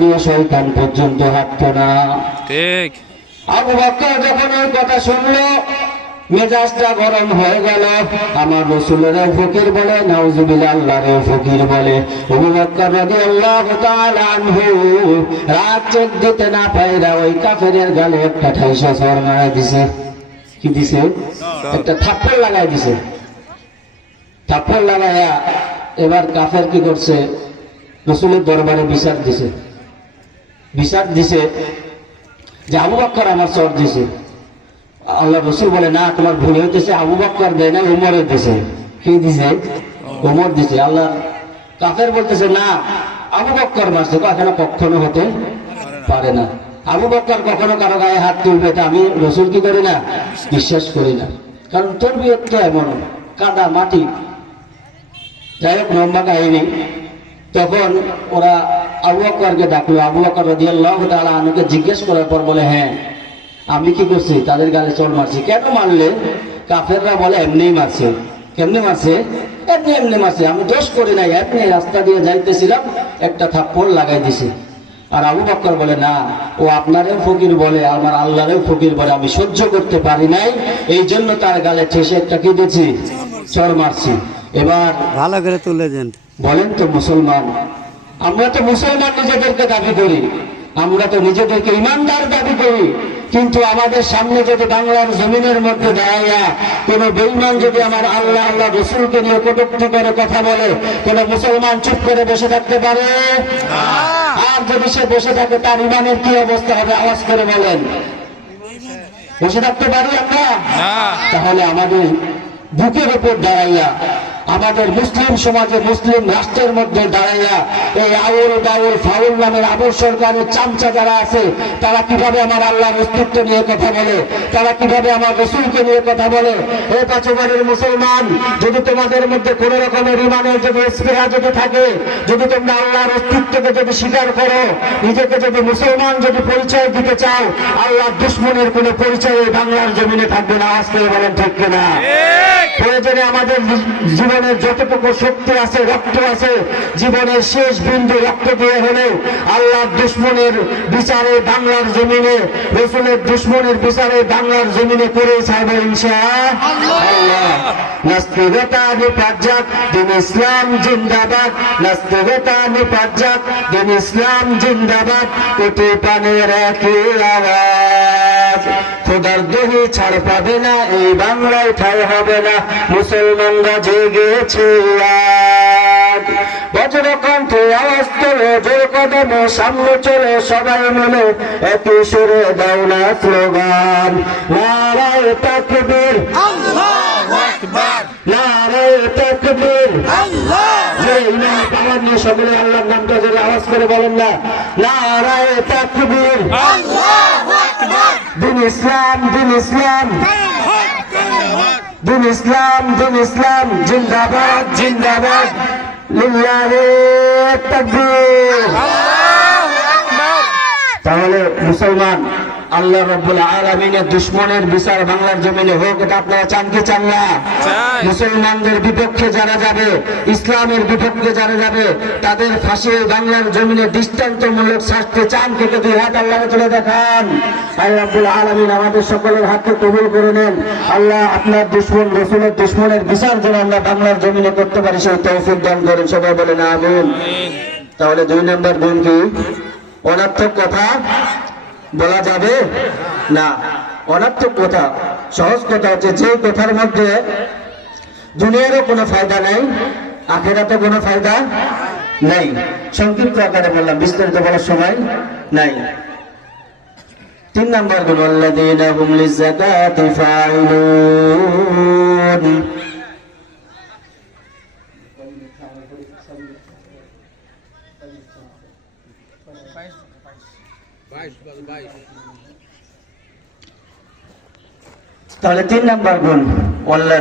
দিয়ে শয়তান পর্যন্ত হাঁটতো না। ঠিক। আবু বকর যখন ওই কথা শুনলো মেজাজটা গরম হয়ে গেল। আমার রাসূলেরও ফকির বলে, নাউজুবিল্লাহ, আল্লাহরও ফকির বলে। আবু বকর রাদিয়াল্লাহু তাআলা আনহু রাত চোখ দিতে না পাইরা ওই কাফেরের গালে একটা ঠাইসা চড় মারা দিছে। কি দিছে? একটা থাপ্পড় লাগাই দিছে। থাপ্পড় লাগাইয়া এবার কাফের কি করছে, রাসূলের দরবারে বিচার দিছে। বিচার দিছে যে আবু বকর আমার চড় দিছে। আল্লাহ রাসূল বলে, না, তোমার ভুল হইতেছে, আবু বকর দেয় না, উমরের দিছে। কি দিছে? উমর দিছে। আল্লাহ কাফের বলতেছে, না, আবু বকর মারছে। এখানে কখনো হতে পারে না। আবু বকর কখনো কারো গায়ে হাত তুলবে এটা আমি রাসূল কি করি না, বিশ্বাস করি না। কারণ তরবিয়ত তো এমন কাদা মাটি। যাই হোক, লম্বা কাহিনী। তখন ওরা আবু বকরকে ডাকলো। আবু বকর রাদিয়াল্লাহু তাআলা আনহুকে জিজ্ঞেস করার পর বলে, হ্যাঁ, আমি কি করছি? তাদের গালে চড় মারছি। কেন মারলে? কাফেররা বলে, এমনিই মারছে। কেমনি মারছে? এমনি এমনি মারছে, আমি দোষ করি নাই, এমনি রাস্তা দিয়ে যাইতেছিলাম, একটা থাপ্পড় লাগাই দিছি। আর আবু বকর বলে, না, ও আপনারও ফকির বলে, আমার আল্লাহরও ফকির বলে, আমি সহ্য করতে পারি নাই, এই জন্য তার গালে ঠেসে একটা কি দিয়েছি, চড় মারছি। এবার ভালো করে তুলে দেন। বলেন তো মুসলমান, আমরা তো মুসলমান নিজেদেরকে দাবি করি, আমরা তো নিজেদেরকে ইমানদার দাবি করি, কিন্তু আমাদের সামনে যদি বাংলার জমিনের মধ্যে দাঁড়াইয়া কোন বেঈমান যদি আমার আল্লাহ আল্লাহ রাসূলকে নিয়ে কটূক্তি করে কথা বলে, কোন মুসলমান চুপ করে বসে থাকতে পারে? আর যদি সে বসে থাকে, তার ইমানের কি অবস্থা হবে? আওয়াজ করে বলেন। বসে থাকতে পারি আমরা? তাহলে আমাদের বুকের উপর দাঁড়াইয়া, আমাদের মুসলিম সমাজে, মুসলিম রাষ্ট্রের মধ্যে দাঁড়াইয়া এই আউল বাউল ফাউল নামের আবু সরকারের চামচা যারা আছে, তারা কিভাবে আমার আল্লাহর অস্তিত্ব নিয়ে কথা বলে, তারা কিভাবে আমার রাসূলকে নিয়ে কথা বলে। এই পাঁচবারের মুসলমান, যদি তোমাদের মধ্যে কোন রকমের ইমানের যদি স্পৃহা যদি থাকে, যদি তোমরা আল্লাহর অস্তিত্বকে যদি স্বীকার করো, নিজেকে যদি মুসলমান যদি পরিচয় দিতে চাও, আল্লাহর দুশমনের কোন পরিচয় এই বাংলার জমিনে থাকবে না। আওয়াজ করে বলেন ঠিক কিনা? প্রয়োজনে আমাদের জীবনের যতটুকু শক্তি আছে, রক্ত আছে, জীবনের শেষ বিন্দু রক্ত দিয়ে হলেও আল্লাহর দুশমনের বিচারে বাংলার জমিনে, রাসূলের দুশমনের বিচারে বাংলার জমিনে করে ছাড়বে ইনশাআল্লাহ। নাস্তিকতা নিপাত, দিন ইসলাম জিন্দাবাদ। নাস্তিকতা নিপাত, দিন ইসলাম জিন্দাবাদ। কোটি পানের একই আওয়াজ, খোদার দহি ছাড় পাবে না, এই বাংলায় ঠাই হবে না, মুসলমানরা জেগেছে আজ। বজ্রকণ্ঠে আওয়াজ তোলো, জোর কদমে সামনে চলে, সবাই মিলে একই সুরে দাও না স্লোগান, নারায়ে তাকবীর, আল্লাহু আকবার, নারায়ে তাকবীর, আল্লাহ। সকলে আল্লাহর নামটা জোরে আওয়াজ করে বলেন না, নারায়ে তাকবীর, আল্লাহু আকবার। দিন ইসলাম, দিন ইসলাম, দিন ইসলাম, দিন ইসলাম জিন্দাবাদ, জিন্দাবাদ। লিল্লাহি তাকবীর। তাহলে মুসলমান, আল্লাহ রাব্বুল আলামিনের দুশমনের বিচার বাংলার জমিনে হোক, এটা আপনারা চান কি চান না? মুসলমানদের বিপক্ষে যারা যাবে, ইসলামের বিপক্ষে যারা যাবে, তাদের ফাঁসি বাংলার জমিনে দৃষ্টান্তমূলক শাস্তি চান? কিন্তু দুই হাত আল্লাহকে তুলে দেখান। আল্লাহ রাব্বুল আলামিন আমাদের সকলের হাতকে কবুল করে নেন। আল্লাহ আপনার দুশমন, রাসূলের দুশমনের বিচার যেন আমরা বাংলার জমিনে করতে পারি, সেই তৌফিক দান করেন। সবাই বলেন আমিন। তাহলে 2 নম্বর গুণ কি? অনর্থক কথা বলা যাবে না। অনর্থক কথা, সহজ কথা হচ্ছে যে কথার মধ্যে দুনিয়ারও কোনো ফায়দা নাই, আখিরাতে কোনো ফায়দা নাই। সংক্ষিপ্ত আকারে বললাম, বিস্তারিত বলার সময় নাই। 3 নম্বর গুণ, আল্লাযীনা হুম লিয-যাকাতি ফাইলুন। তাহলে 3 নম্বর গুণ,